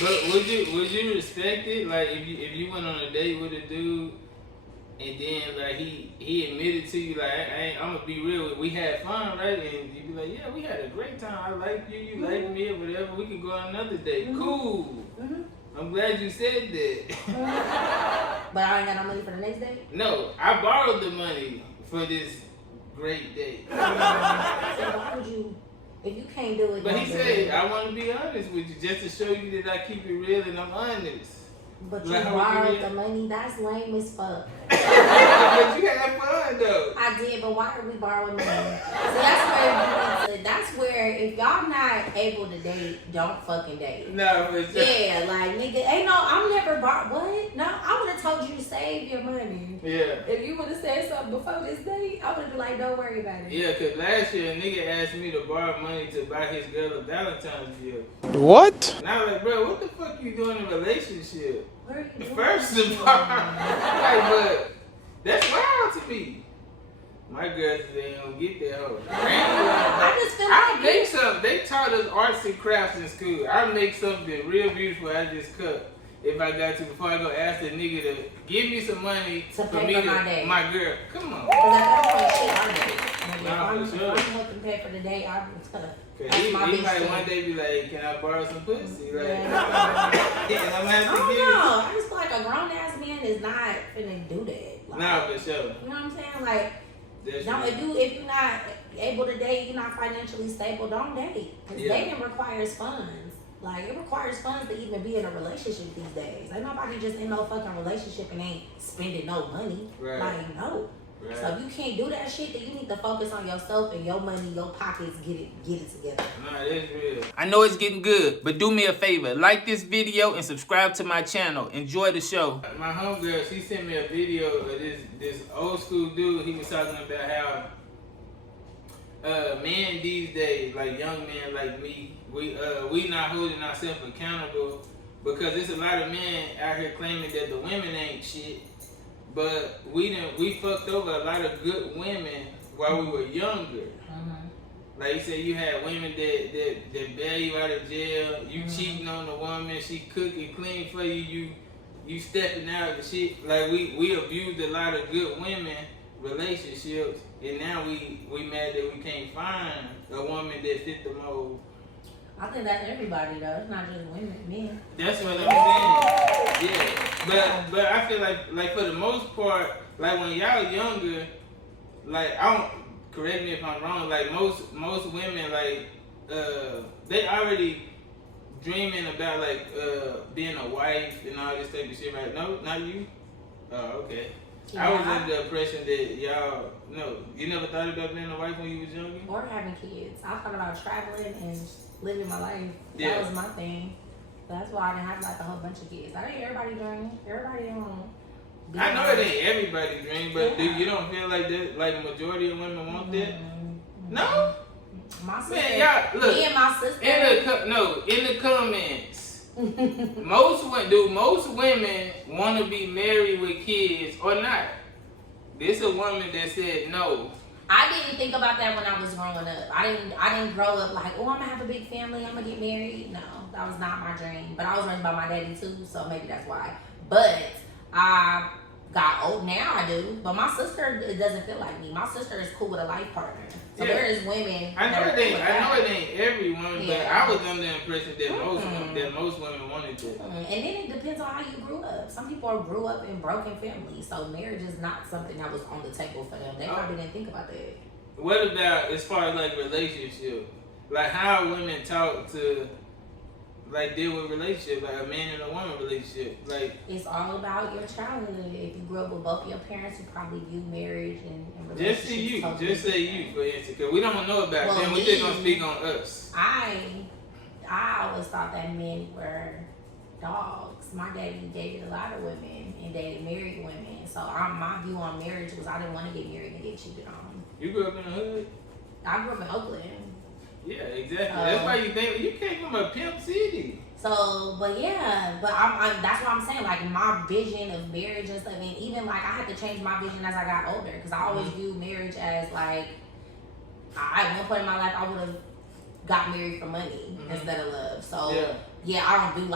But would you respect it? Like if you went on a date with a dude and then like he admitted to you like I'm gonna be real, we had fun, right? And you be like, yeah, we had a great time. I like you, you like me, or whatever. We could go on another date. Cool. I'm glad you said that. But I ain't got no money for the next date? No, I borrowed the money for this great date. So why would you, if you can't do it? But he said, I want to be honest with you, just to show you that I keep it real and I'm honest. But you borrowed the money? That's lame as fuck. But you had fun though. I did, but why are we borrowing money? See, that's where if y'all not able to date, don't fucking date. No, but yeah, like nigga, I'm never what? No, I would have told you to save your money. Yeah. If you would have said something before this date, I would have been like, don't worry about it. Yeah, cause last year a nigga asked me to borrow money to buy his girl a Valentine's gift. What? And I was like, bro, what the fuck you doing in a relationship? Where are you doing? First of all, like, but that's wild to me. My girls, they don't get that hoe. I just feel I like make something. They taught us arts and crafts in school. I make something real beautiful. I just cut. If I got to, before I go ask the nigga to give me some money to for pay me for to my date. My girl. Come on. Because at that point, shit, our date. Nah, I'm helping pay for the date. I'm gonna. He might one day be like, can I borrow some pussy? Like, Yeah. And I'm gonna have to I don't give know. I just feel like a grown ass man is not finna do that. Like, nah, for sure. You know what I'm saying? Like, That's don't, true. if you're not able to date, you're not financially stable, don't date. Because dating requires funds. Like, it requires funds to even be in a relationship these days. Ain't nobody just in no fucking relationship and ain't spending no money. Right. Like, no. Right. So if you can't do that shit, then you need to focus on yourself and your money, your pockets, get it together. Nah, that's real. I know it's getting good, but do me a favor. Like this video and subscribe to my channel. Enjoy the show. My homegirl, she sent me a video of this old school dude. He was talking about how men these days, like young men like me, we not holding ourselves accountable because there's a lot of men out here claiming that the women ain't shit. But we fucked over a lot of good women while we were younger. Like you said, you had women that bail you out of jail. You cheating on the woman, she cooking clean for you. You stepping out and shit. Like we abused a lot of good women relationships, and now we mad that we can't find a woman that fit the mold. I think that's everybody though. It's not just women, men. That's what I'm saying. Yeah, but I feel like for the most part, like when y'all younger, like I don't, correct me if I'm wrong. Like most women, like they already dreaming about like being a wife and all this type of shit. Right? No, not you. Oh, okay. Yeah. I was under the impression that y'all, no, you never thought about being a wife when you was younger? Or having kids. I thought about traveling and living my life. Yeah. That was my thing. That's why I didn't have like a whole bunch of kids. I think everybody dream. Everybody don't. I know it ain't everybody's dream, but you don't feel like that? Like the majority of women want that? No? My sister. Man, y'all, look. Me and my sister. In the comments. Most women want to be married with kids or not? This a woman that said no. I didn't think about that when I was growing up. I didn't grow up like, oh, I'm gonna have a big family, I'm gonna get married. No, that was not my dream. But I was raised by my daddy too, so maybe that's why. But I got old now, I do. But my sister, it doesn't feel like me. My sister is cool with a life partner. So there is women. I know it ain't every woman, but I was under the impression that most women wanted to. And then it depends on how you grew up. Some people grew up in broken families, so marriage is not something that was on the table for them. They probably didn't think about that. What about as far as like relationship? Like how women talk to like deal with relationship, like a man and a woman relationship. Like it's all about your childhood. If you grew up with both your parents, you probably view marriage and relationships. Just say you, for instance, because we don't know about them. We just gonna speak on us. I always thought that men were dogs. My daddy dated a lot of women and dated married women. So my view on marriage was I didn't want to get married and get cheated on. You grew up in the hood? I grew up in Oakland. Yeah, exactly. That's why you think you came from a pimp city. So, but that's what I'm saying. Like my vision of marriage and stuff, and even like I had to change my vision as I got older because I always viewed marriage as like at one point in my life I would have got married for money instead of love. So yeah, I don't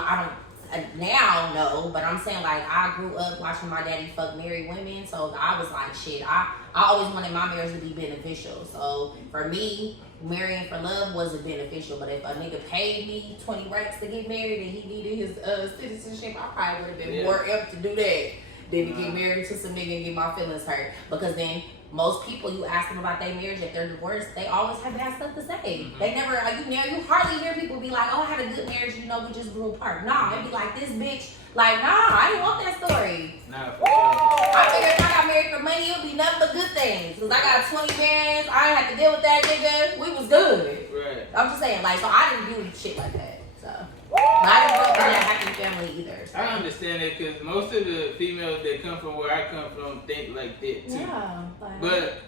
now, no, but I'm saying, like, I grew up watching my daddy fuck married women, so I was like, shit, I always wanted my marriage to be beneficial. So for me, marrying for love wasn't beneficial, but if a nigga paid me 20 racks to get married and he needed his citizenship, I probably would have been more apt to do that than to get married to some nigga and get my feelings hurt. Because then most people, you ask them about their marriage, if they're divorced, they always have bad stuff to say. They never, you hardly hear people be like, oh, I had a good marriage, we just grew apart. Nah, it'd be like, this bitch, like, nah, I didn't want that story. Nah, for sure. I figured if I got married for money, it would be nothing but good things. Because I got 20 bands, I didn't have to deal with that nigga, we was good. Right. I'm just saying, like, so I didn't do shit like that, so. But I didn't grow up in that happy family either. So. I understand that because most of the females that come from where I come from think like that too. Yeah. But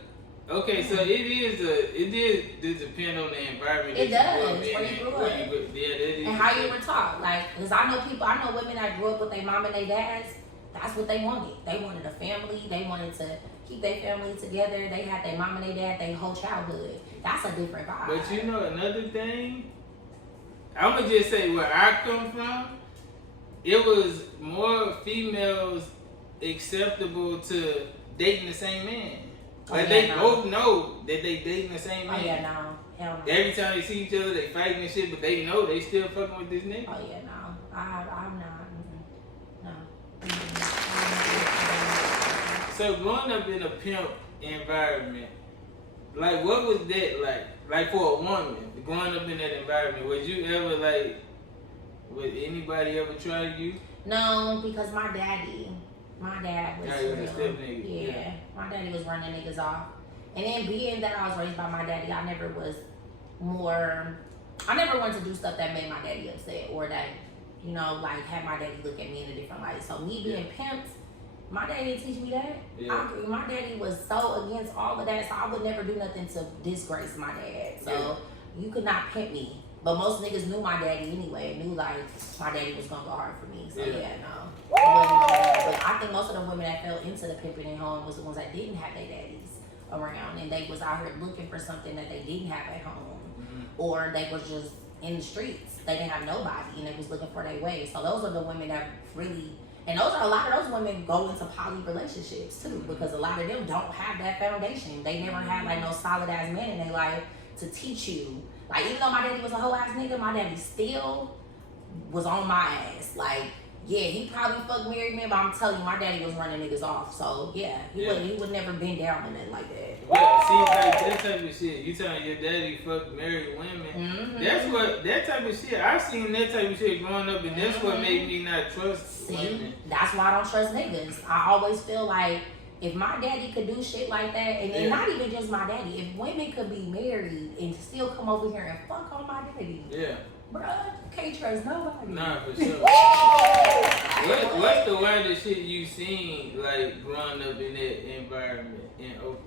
okay, so it does depend on the environment. It does, where you grew up. Yeah, that is. And how you were taught. Like, because I know women that grew up with their mom and their dads, that's what they wanted. They wanted a family. They wanted to keep their family together. They had their mom and their dad their whole childhood. That's a different vibe. But you know another thing? I'm going to just say where I come from, it was more females acceptable to dating the same man. Like, they both know that they dating the same man. Oh, yeah, no. Hell no. Every time they see each other, they fighting and shit, but they know they still fucking with this nigga. Oh, yeah, no. I'm not. No. So, growing up in a pimp environment, like, what was that like? Like, for a woman, growing up in that environment, would you ever, like, would anybody ever try you? No, because my dad was he was a step nigga. Yeah, my daddy was running niggas off. And then being that I was raised by my daddy, I never wanted to do stuff that made my daddy upset or that, like had my daddy look at me in a different light. So me being pimped, my daddy didn't teach me that. Yeah. My daddy was so against all of that, so I would never do nothing to disgrace my dad. So you could not pimp me. But most niggas knew my daddy anyway, knew like my daddy was gonna go hard for me. So no. But I think most of the women that fell into the pimping and home was the ones that didn't have their daddies around, and they was out here looking for something that they didn't have at home, or they was just in the streets. They didn't have nobody, and they was looking for their way. So those are the women that really, and a lot of those women go into poly relationships too, because a lot of them don't have that foundation. They never had like no solid ass man in their life to teach you. Like, even though my daddy was a whole ass nigga, my daddy still was on my ass. Like, yeah, he probably fucked married men, but I'm telling you, my daddy was running niggas off. So yeah, he would never been down in nothing like that. But see, like that type of shit, you telling your daddy fucked married women. That's what, that type of shit, I seen that type of shit growing up, and that's what made me not trust women. That's why I don't trust niggas. I always feel like if my daddy could do shit like that, and not even just my daddy, if women could be married and still come over here and fuck on my daddy. Yeah. Bruh, can't trust nobody. Nah, for sure. What's the wildest shit you seen, like, growing up in that environment in Oakland?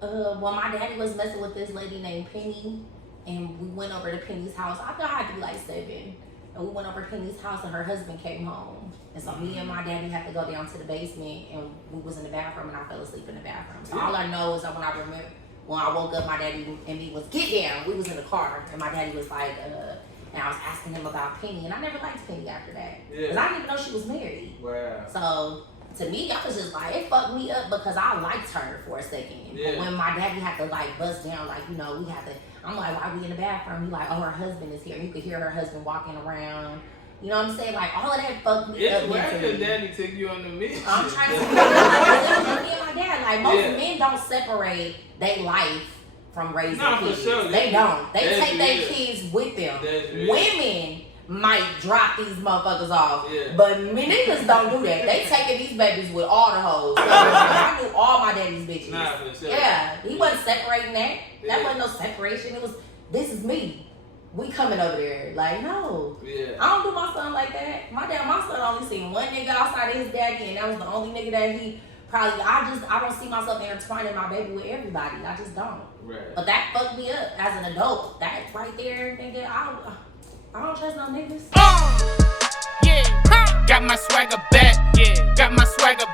Well, my daddy was messing with this lady named Penny, and we went over to Penny's house. I thought I had to be like 7. And we went over to Penny's house, and her husband came home. And so me and my daddy had to go down to the basement, and we was in the bathroom, and I fell asleep in the bathroom. So all I know is that when I woke up, my daddy and me was, get down. We was in the car, and my daddy was like, and I was asking him about Penny, and I never liked Penny after that. Because I didn't even know she was married. Wow. So to me, I was just like, it fucked me up because I liked her for a second. But when my daddy had to like bust down, like, we had to, I'm like, why we in the bathroom? He like, oh, her husband is here. You could hear her husband walking around. You know what I'm saying? Like, all of that fucked me up. It's why your daddy took you on the mission. I'm trying to me and my dad, like, most men don't separate their life from raising kids. For sure. They don't. They take their kids with them. Women might drop these motherfuckers off, but niggas don't do that. They taking these babies with all the hoes. So, I knew all my daddy's bitches. Nah, for sure. Yeah, he wasn't separating that. That wasn't no separation. It was, this is me. We coming over there. Like, no. Yeah. I don't do my son like that. My son only seen one nigga outside of his daddy, and that was the only nigga that he probably, I don't see myself intertwining my baby with everybody. I just don't. Right. But that fucked me up as an adult. That right there, nigga, I don't trust no niggas. Yeah. Got my swagger back. Yeah. Got my swagger